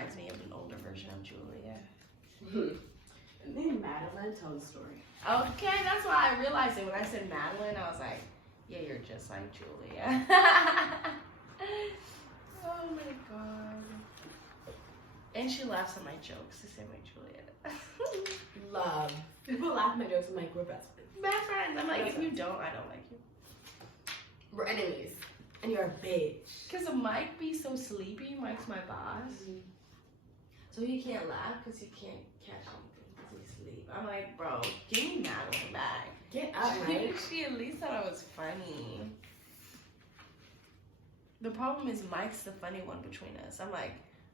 reminds me of an older version of Julia. Name Madeline, tell the story. Okay, that's why I realized it when I said Madeline. I was like, yeah, you're just like Julia. Oh my god. And she laughs at my jokes the same way Julia does. Love. People laugh at my jokes. I'm like, we're best friends. Best friends. I'm like, if you don't, I don't like you. We're enemies. And you're a bitch. Because Mike be so sleepy. Mike's my boss. So he can't laugh because he can't catch anything because he's asleep. I'm like, bro, give me Madeline back. Get up, Mike. She at least thought I was funny. The problem is Mike's the funny one between us. I'm like,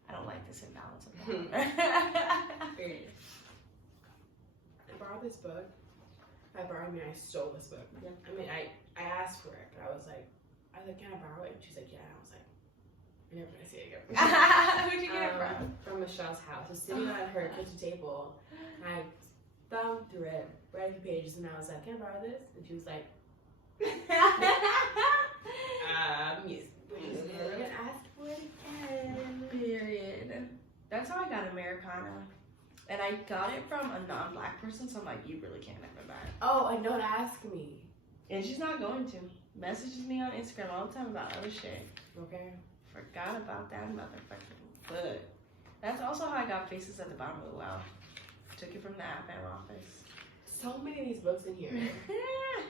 I don't like this imbalance of power. I borrowed this book. I stole this book. Yeah. I mean, I asked for it, but I was like, can I borrow it? And she's like, yeah. And I was like, I'm never gonna see it again. Where'd you get it from? From Michelle's house. It's sitting on her kitchen table. And I thumbed through it, read a few pages, and I was like, can I borrow this? And she was like, yes. Please, never gonna ask for it again. Period. That's how I got Americana. And I got it from a non-black person, so I'm like, you really can't have it back. Oh, and don't ask me. And she's not going to. Messages me on Instagram all the time about other shit. Okay. Forgot about that motherfucking book. That's also how I got Faces at the Bottom of the Well. Took it from the Afghan office. So many of these books in here.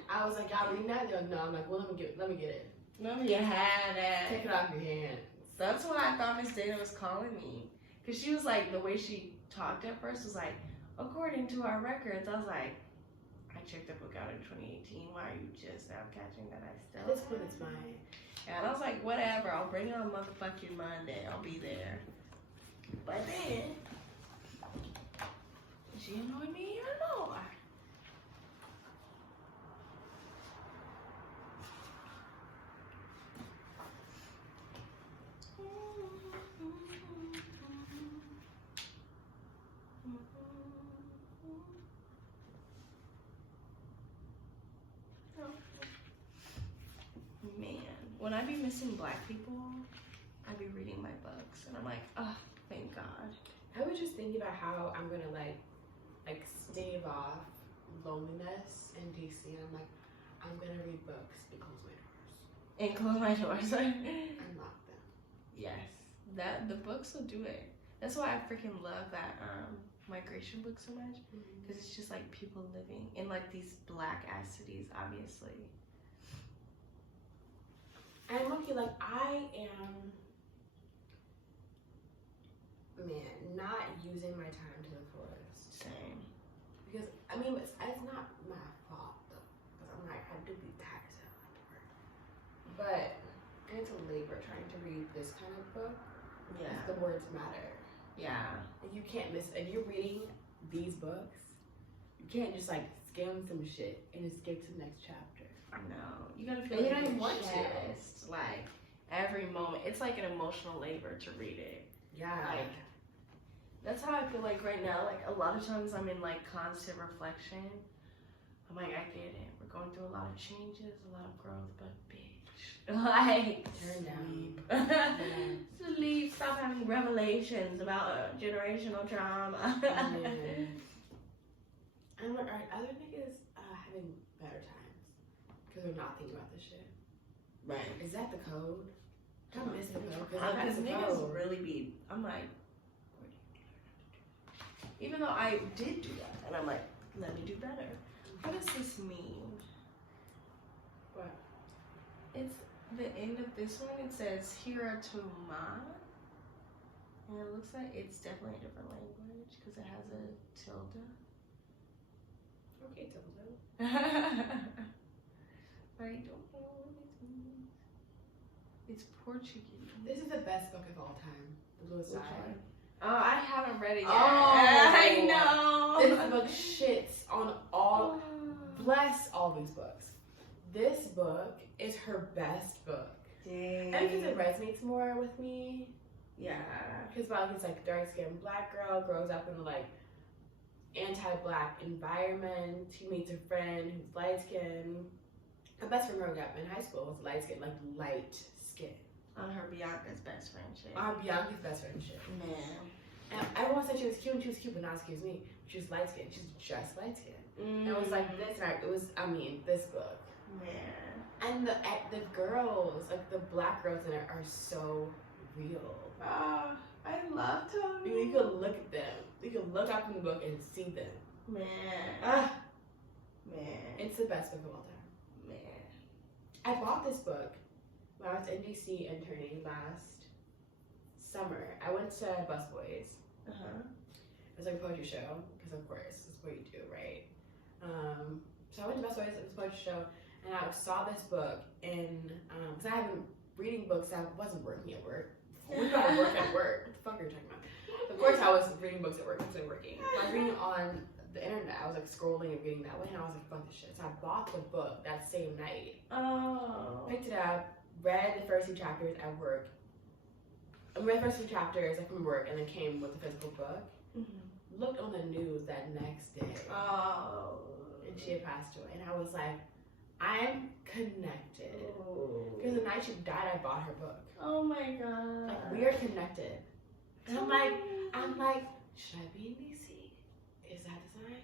I was like, y'all reading that? They're like, no. I'm like, well, let me get it. No, you had it. Take it off your hands. That's why I thought Miss Dana was calling me. Because she was like, the way she talked at first was like, according to our records. I was like, I checked the book out in 2018. Why are you just now catching that I still This one is mine. And I was like, whatever. I'll bring it on motherfucking Monday. I'll be there. But then, she annoyed me even more. Man, when I be missing black people, I be reading my books, and I'm like, oh, thank God. I was just thinking about how I'm gonna like stave off loneliness in DC, and I'm like, I'm gonna read books and close my doors. And close my doors. And lock them. Yes, that the books will do it. That's why I freaking love that migration book so much, because it's just like people living in like these black ass cities, obviously. And I'm looking like I am, man, not using my time to the fullest. Same. Because I mean, it's not my fault though. Because I'm like, I do be tired as hell after work. But it's a labor trying to read this kind of book. Yeah. The words matter. Yeah. And you can't miss. If you're reading these books, you can't just like skim some shit and just skip to the next chapter. No, you gotta feel And you like don't even your want to. chest, like every moment. It's like an emotional labor to read it. Yeah. Like that's how I feel like right now. Like a lot of times I'm in like constant reflection. I'm like, I get it. We're going through a lot of changes, a lot of growth, but bitch, like Turn down. sleep. Sleep. Stop having revelations about generational trauma. And are other niggas having better times? Because they're not thinking about this shit. Right. Is that the code? I miss the code. Because Because niggas really be, I'm like, even though I did do that, and I'm like, let me do better. What does this mean? What? It's the end of this one. It says Hiratuma, and it looks like it's definitely a different language because it has a tilde. Okay, Tilda. I don't know what it means. It's Portuguese. This is the best book of all time. The Blue Side. Oh, I haven't read it yet. Oh, I know. This book shits on all. Bless all these books. This book is her best book. Dang. And because it resonates more with me. Yeah. Because about this like dark skinned black girl grows up in like anti-black environment. She meets a friend who's light skinned. Her best friend growing up in high school was light skinned, like light skin. On her Bianca's best friend shit. On Bianca's best friend shit. Man. said she was cute and she was cute, but not excuse me. She was light skinned. She's just light skinned. Mm. And it was like this, and this book. Man. And the girls, like the black girls in it, are so real. I love Tony. You can look at them. You can look up in the book and see them. Man. Man. It's the best book of all time. Man. I bought this book when I was in DC interning last summer. I went to Busboys. Uh-huh. It was like a poetry show, because of course, it's what you do, right? So I went to Busboys, it was a poetry show, and I saw this book, and because I have been reading books, I wasn't working at work. We gotta work at work. What the fuck are you talking about? Of course I was reading books at work instead of working. I was reading on the internet. I was like scrolling and reading that way, and I was like, fuck this shit. So I bought the book that same night. Oh. Picked it up, read the first 2 chapters at work. I read the first 2 chapters like from work, and then came with the physical book. Mm-hmm. Looked on the news that next day, Oh. and she had passed away. And I was like, I'm connected. Oh. Because the night she died, I bought her book. Oh my god. Like, we are connected. And I'm like, should I be in DC? Is that the sign?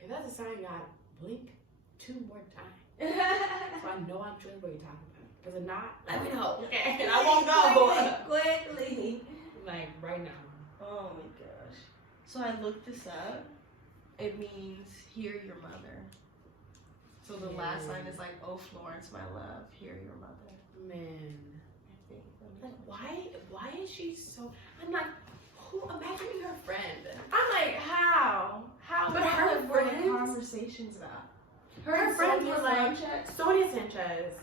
If that's a sign, God, blink 2 more times. So I know I'm sure what you're talking about. Because if not, let me know. Okay. And I won't go. Quickly. Like, right now. Oh my gosh. So I looked this up. It means hear your mother. So the last line is like, oh Florence, my love, hear your mother. Man. I think. Like, why is she so... I'm like, who? Imagine being her friend. I'm like, how? But what her were the friends- conversations about? Her friends Sonia were like, Sanchez? Sonia Sanchez,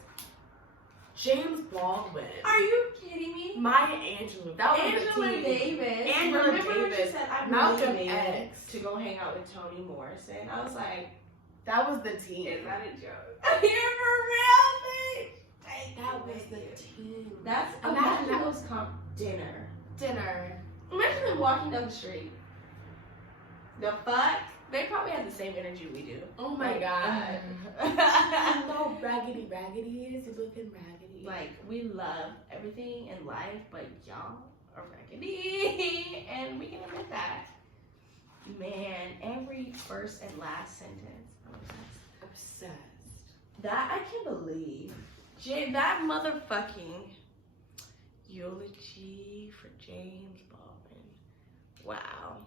James Baldwin, Are you kidding me? Maya Angelou. That was Angela the team. Davis. Angela Remember when she Davis. said I'm Malcolm leaving X. to go hang out with Toni Morrison? I was like, That was the team. is that a joke? I'm here for real, bitch. That was the team. That's Imagine imagine that- that was dinner. Dinner. Imagine them walking down the street. The fuck? They probably have the same energy we do. Oh my Like, god. No raggedy raggedy's. You looking raggedy. like, we love everything in life, but y'all are raggedy. And we can admit that. Man, every first and last sentence. I'm obsessed. Obsessed. That I can't believe. That motherfucking eulogy for James Baldwin. Wow.